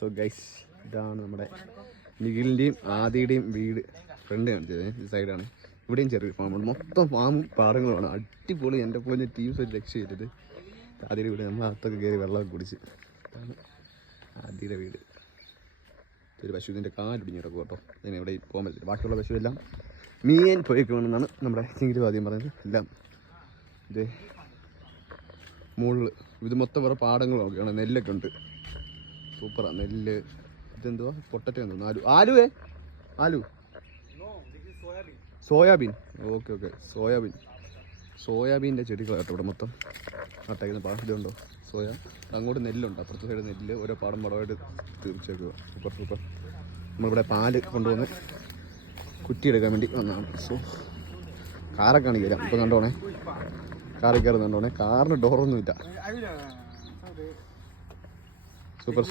So guys, ഇതാണ് നമ്മുടെ നിഖിലിൻ്റെയും ആദിയുടെയും വീട്. ഫ്രണ്ട് കാണിച്ചത് ഈ സൈഡാണ്. ഇവിടെയും ചെറിയ ഫാമുണ്ട്. മൊത്തം ഫാമും പാടങ്ങളുമാണ്. അടിപൊളി. എൻ്റെ പോലെ ടീംസ് ഒരു രക്ഷ ചെയ്തത്. ആദിയുടെ വീട് നമ്മൾ അകത്തൊക്കെ കയറി വെള്ളമൊക്കെ കുടിച്ച്. ഇതാണ് ആദിയുടെ വീട്. ഒരു പശുവിൻ്റെ കാലിടിഞ്ഞ് കിടക്കും കേട്ടോ. അതിന് എവിടെ പോകാൻ പറ്റില്ല. ബാക്കിയുള്ള പശുവെല്ലാം മീൻ പോയിക്കണമെന്നാണ് നമ്മുടെ ചിങ്കിരി ആദ്യം പറയുന്നത്. എല്ലാം ഇത് മുകളിൽ ഇത് മൊത്തം വേറെ പാടങ്ങളൊക്കെയാണ്. നെല്ലൊക്കെ ഉണ്ട്. സൂപ്പറാണ് നെല്ല്. ഇതെന്തുവാ? പൊട്ടറ്റോ എന്തോ. ആലു സോയാബീൻ. ഓക്കെ സോയാബീൻ്റെ ചെടികളാണ് കേട്ടോ ഇവിടെ മൊത്തം നട്ടേക്കുന്ന. ഇതുണ്ടോ സോയ. അങ്ങോട്ട് നെല്ലുണ്ട്. അപ്പുറത്തെ സൈഡ് നെല്ല്. ഓരോ പാടം പടമായിട്ട് തീർച്ചയാക്കുക. സൂപ്പർ. നമ്മളിവിടെ പാല് കൊണ്ടുവന്ന് കുറ്റിയെടുക്കാൻ വേണ്ടി വന്നതാണ്. സോ കാറൊക്കെ കാണിക്കില്ല. ഇപ്പം കണ്ടോണേ, കാറിൽ കയറുന്നുണ്ടോണേ. കാറിന് ഡോറൊന്നുമില്ല. സൂപ്പർ